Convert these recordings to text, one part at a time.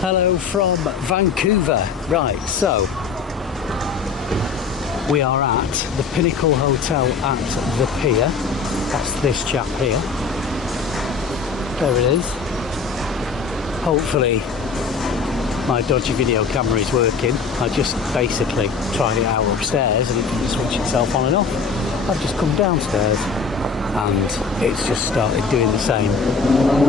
Hello from Vancouver. Right, so we are at the Pinnacle Hotel at the Pier. That's this chap here. There it is. Hopefully my dodgy video camera is working. I just basically tried it out upstairs and it can switch itself on and off. I've just come downstairs and it's just started doing the same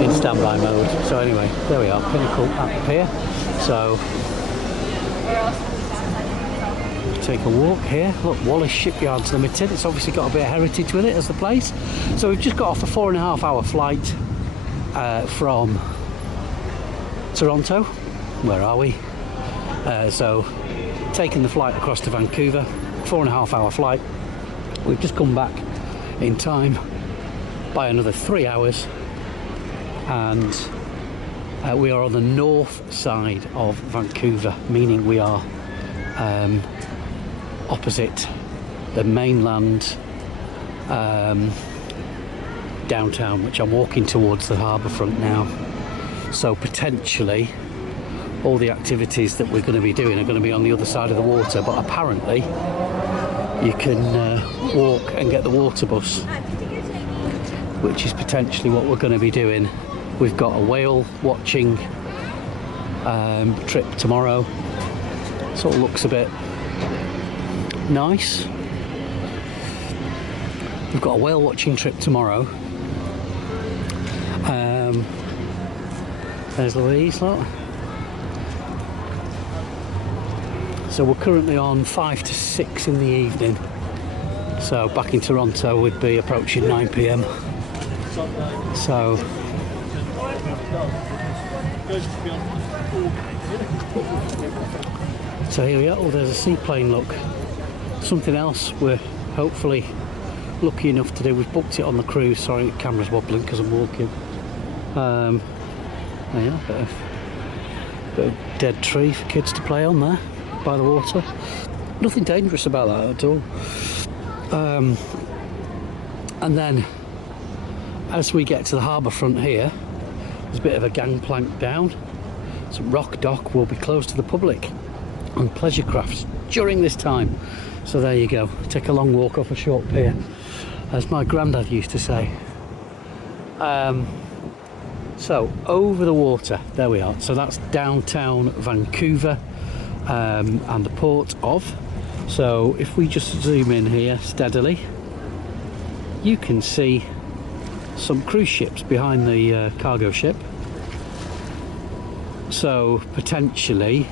in standby mode. So anyway, there we are, Pinnacle at the Pier. So take a walk here. Look, Wallace Shipyards Limited. It's obviously got a bit of heritage with it as the place. So we've just got off a 4.5-hour flight from Toronto. Where are we? So taking the flight across to Vancouver, 4.5-hour flight. We've just come back in time by another 3 hours, and we are on the north side of Vancouver, meaning we are opposite the mainland downtown, which I'm walking towards the harbour front now. So potentially all the activities that we're going to be doing are going to be on the other side of the water, but apparently you can walk and get the water bus, which is potentially what we're going to be doing. We've got a whale watching trip tomorrow. Sort of looks a bit nice. We've got a whale watching trip tomorrow. There's Louise, look. So we're currently on 5 to 6 in the evening. So back in Toronto would be approaching 9 PM. So here we are. Oh, there's a seaplane, look. Something else we're hopefully lucky enough to do. We've booked it on the cruise. Sorry, the camera's wobbling because I'm walking. Yeah, bit of dead tree for kids to play on there by the water. Nothing dangerous about that at all. And then as we get to the harbour front here, there's a bit of a gangplank down. So Rock Dock will be closed to the public and pleasure crafts during this time. So there you go, take a long walk off a short pier, as my granddad used to say. So over the water, there we are. So that's downtown Vancouver and the port of. So if we just zoom in here steadily, you can see some cruise ships behind the cargo ship. So potentially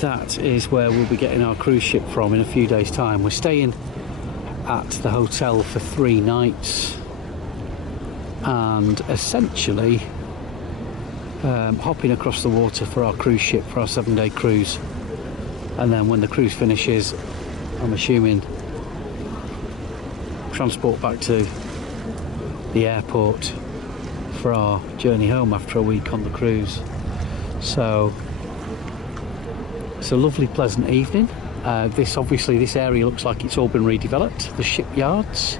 that is where we'll be getting our cruise ship from in a few days' time. We're staying at the hotel for 3 nights and essentially hopping across the water for our cruise ship for our 7-day cruise. And then when the cruise finishes, I'm assuming transport back to the airport for our journey home after a week on the cruise. So it's a lovely, pleasant evening. This area looks like it's all been redeveloped. The shipyards,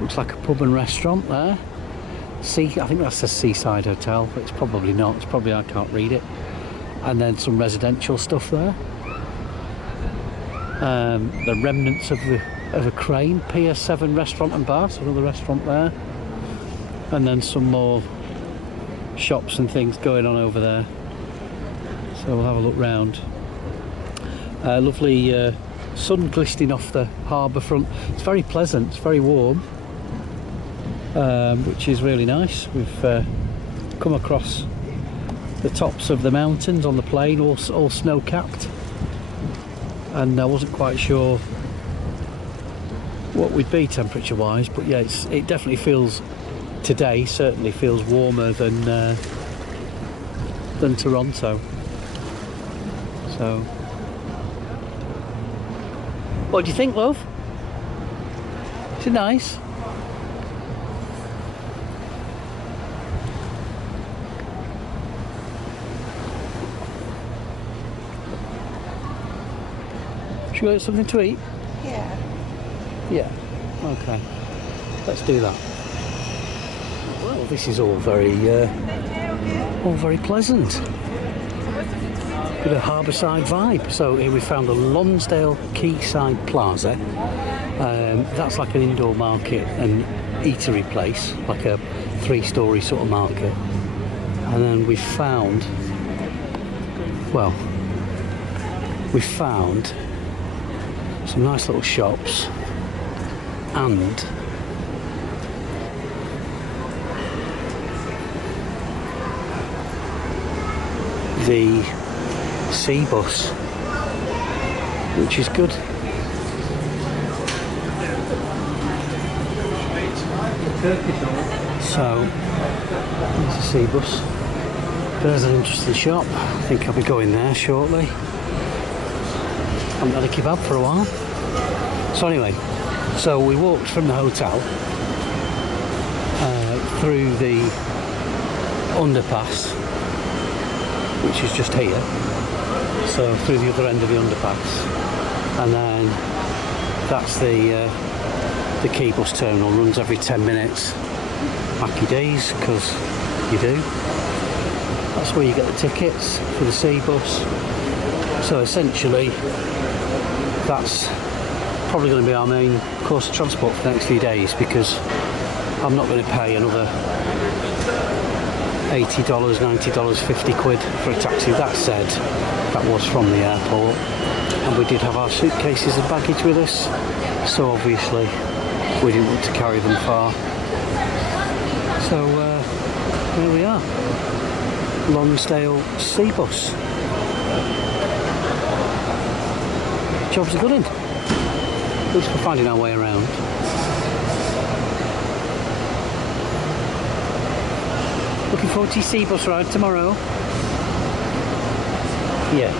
looks like a pub and restaurant there. I think that's a seaside hotel, but it's probably not. It's probably, I can't read it. And then some residential stuff there. The remnants of a crane. Pier 7 restaurant and bar, so another restaurant there. And then some more shops and things going on over there. So we'll have a look round. Lovely sun glistening off the harbour front. It's very pleasant, it's very warm, which is really nice. We've come across the tops of the mountains on the plain, all snow-capped, and I wasn't quite sure what we'd be temperature-wise, but yeah, it definitely feels, today certainly feels warmer than Toronto. So what do you think, love? Is it nice? Should we get something to eat? Yeah. Yeah. Okay. Let's do that. Well, this is all very all very pleasant. Bit of harbourside vibe. So here we found the Lonsdale Quayside Plaza. That's like an indoor market and eatery place, like a 3-storey sort of market. And then we found, well, we found some nice little shops and the seabus, which is good. So, there's a seabus. There's an interesting shop. I think I'll be going there shortly. Haven't had a kebab for a while. So anyway, so we walked from the hotel through the underpass, which is just here. So through the other end of the underpass, and then that's the quay bus terminal. Runs every 10 minutes. Happy days, because you do. That's where you get the tickets for the sea bus. So essentially, that's probably going to be our main course of transport for the next few days, because I'm not going to pay another $80, $90, 50 quid for a taxi. That said, that was from the airport, and we did have our suitcases and baggage with us, so obviously we didn't want to carry them far. So there we are, Lonsdale Seabus. Job's a good one. At least we're finding our way around. Looking forward to your seabus ride tomorrow. Yes.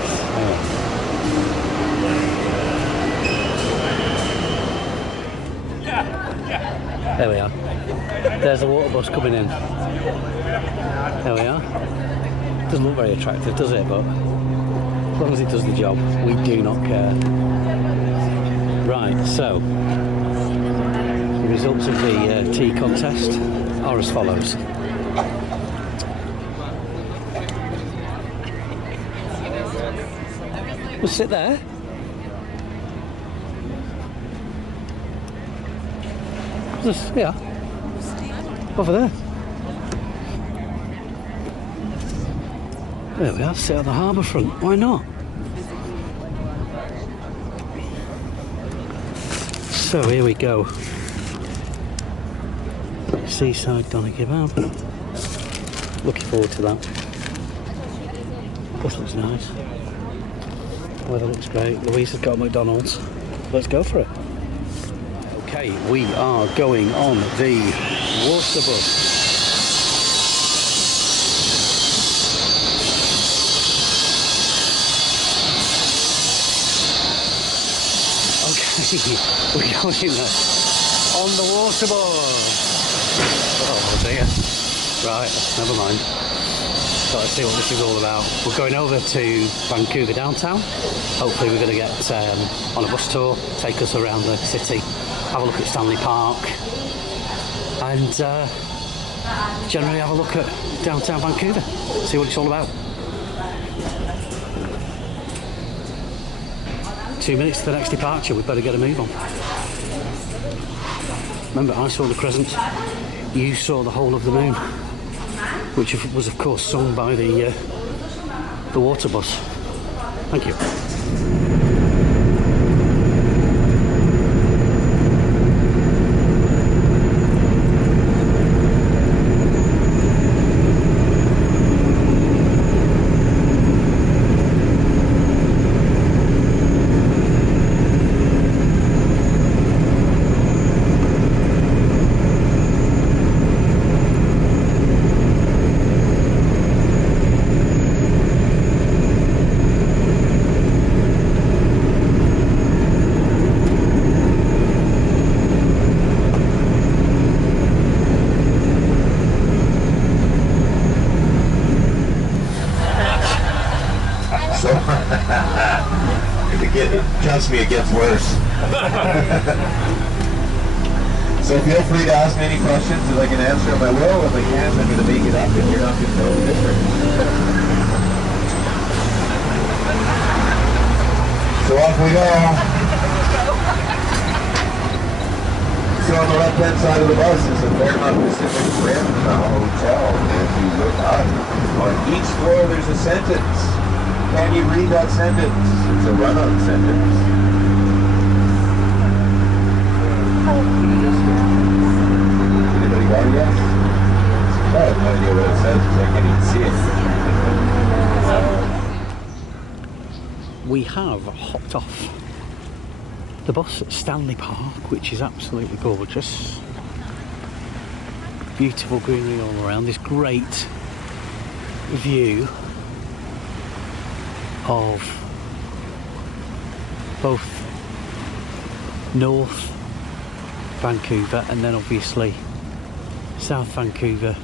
There we are. There's the water bus coming in. There we are. Doesn't look very attractive, does it? But as long as it does the job, we do not care. Right, so the results of the tea contest are as follows. We'll sit there. Just, yeah. Over there. There we are, sit on the harbour front. Why not? So here we go. Seaside doner kebab. Looking forward to that. This looks nice. Weather looks great. Louise has got a McDonald's. Let's go for it. Okay, we are going on the water bus. Okay, we're going on the water bus. Oh dear. Right, never mind. So let's see what this is all about. We're going over to Vancouver downtown. Hopefully we're going to get on a bus tour, take us around the city, have a look at Stanley Park, and generally have a look at downtown Vancouver, see what it's all about. 2 minutes to the next departure, we'd better get a move on. Remember, I saw the crescent, you saw the whole of the moon, which was of course sung by the water bus. Thank you. Trust me, it gets worse. So feel free to ask me any questions. If I can answer them, I will. If I can't, I'm going to make it up and you're not going to know the difference. So off we go. So on the left-hand side of the bus is the Fairmont Pacific Pinnacle Hotel. If you look up, on each floor there's a sentence. Can you read that sentence? It's a run-on sentence. Anybody got it yet? I have no idea what it says because I can't even see it. We have hopped off the bus at Stanley Park, which is absolutely gorgeous. Beautiful greenery all around. This great view of both North Vancouver and then obviously South Vancouver,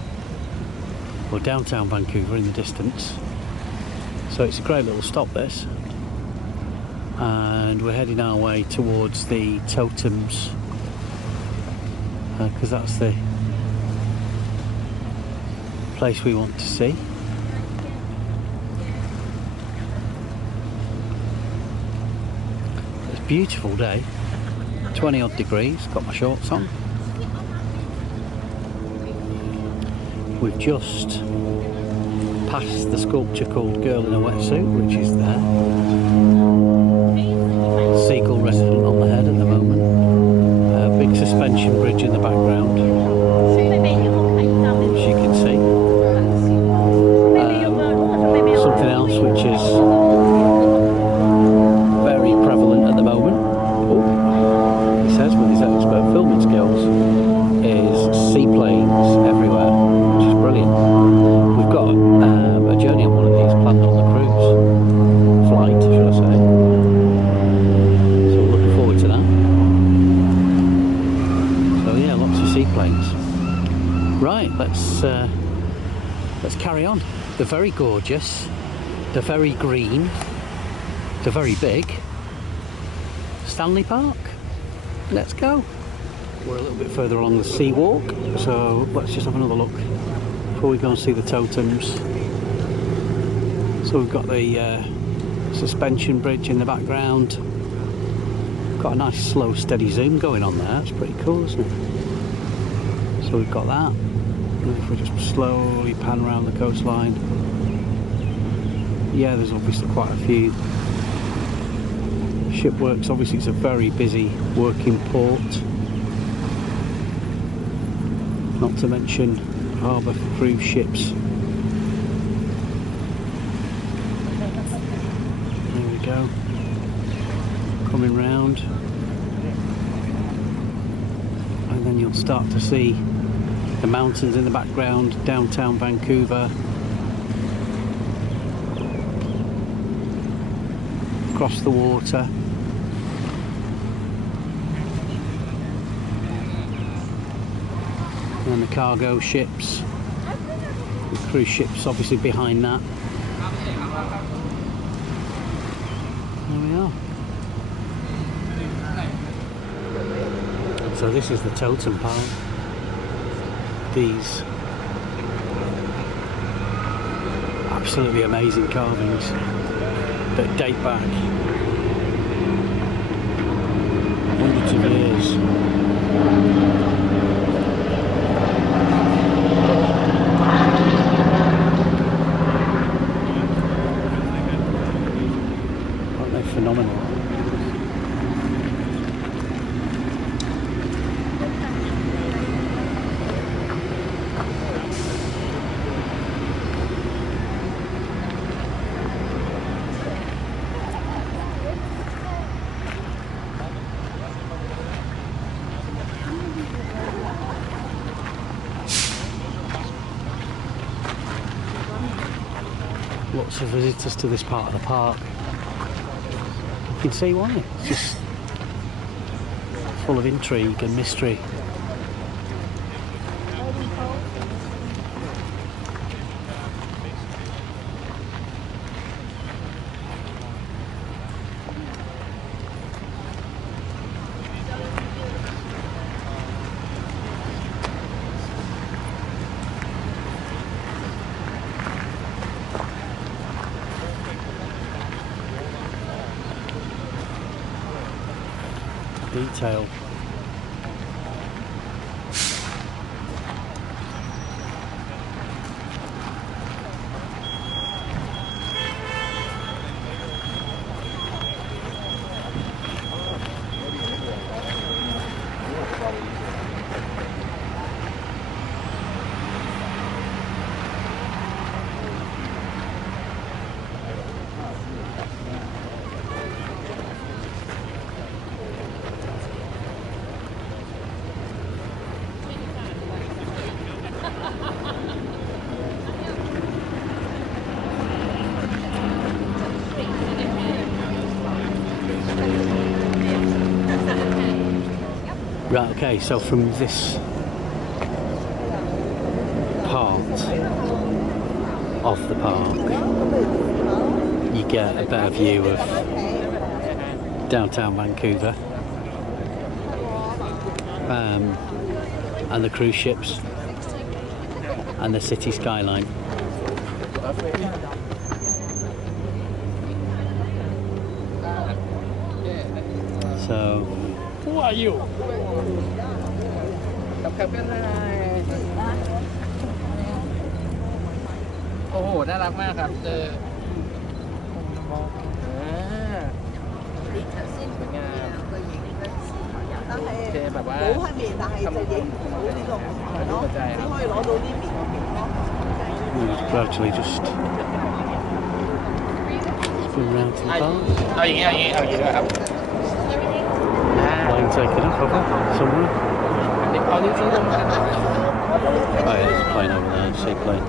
or downtown Vancouver in the distance. So it's a great little stop, this. And we're heading our way towards the totems because that's the place we want to see. It's a beautiful day, 20 odd degrees, got my shorts on. We've just passed the sculpture called Girl in a Wetsuit, which is there. Seagull resident on the head at the moment. Big suspension bridge in the background, as you can see. Something else which is very prevalent at the moment, he says with his expert filming skills, is seaplanes everywhere, which is brilliant. We've got a journey on one of these planned on the cruise flight, should I say. Seaplanes. Right, let's carry on. They're very gorgeous, they're very green, they're very big. Stanley Park. Let's go. We're a little bit further along the sea walk, so let's just have another look before we go and see the totems. So we've got the suspension bridge in the background. Got a nice slow steady zoom going on there. It's pretty cool, isn't it? So we've got that, and if we just slowly pan around the coastline, yeah, there's obviously quite a few shipworks. Obviously it's a very busy working port, not to mention harbour for cruise ships. There we go, coming round, and then you'll start to see the mountains in the background, downtown Vancouver, across the water. And then the cargo ships, the cruise ships obviously behind that. There we are. So this is the totem park. These absolutely amazing carvings that date back hundreds of years. Aren't they phenomenal? Lots of visitors to this part of the park. You can see why. It's just full of intrigue and mystery. detail. Right, okay, so from this part of the park, you get a better view of downtown Vancouver and the cruise ships and the city skyline. So, who are you? กับเพื่อนอะไรโอ้โหน่ารักมากครับเจอสวยงามเจอแบบว่าทำบุญหัวใจครับ we'll gradually just spin round to the park. เอาอย่างนี้ด้วยครับ Plane taking off, have we? Somewhere? เอานิ้วชี้ลงกัน Oh yeah, there's a plane over there, seaplane.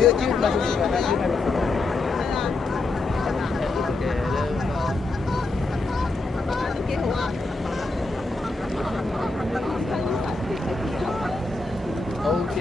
ยืดมาดูสิครับยืดมาดูโอเค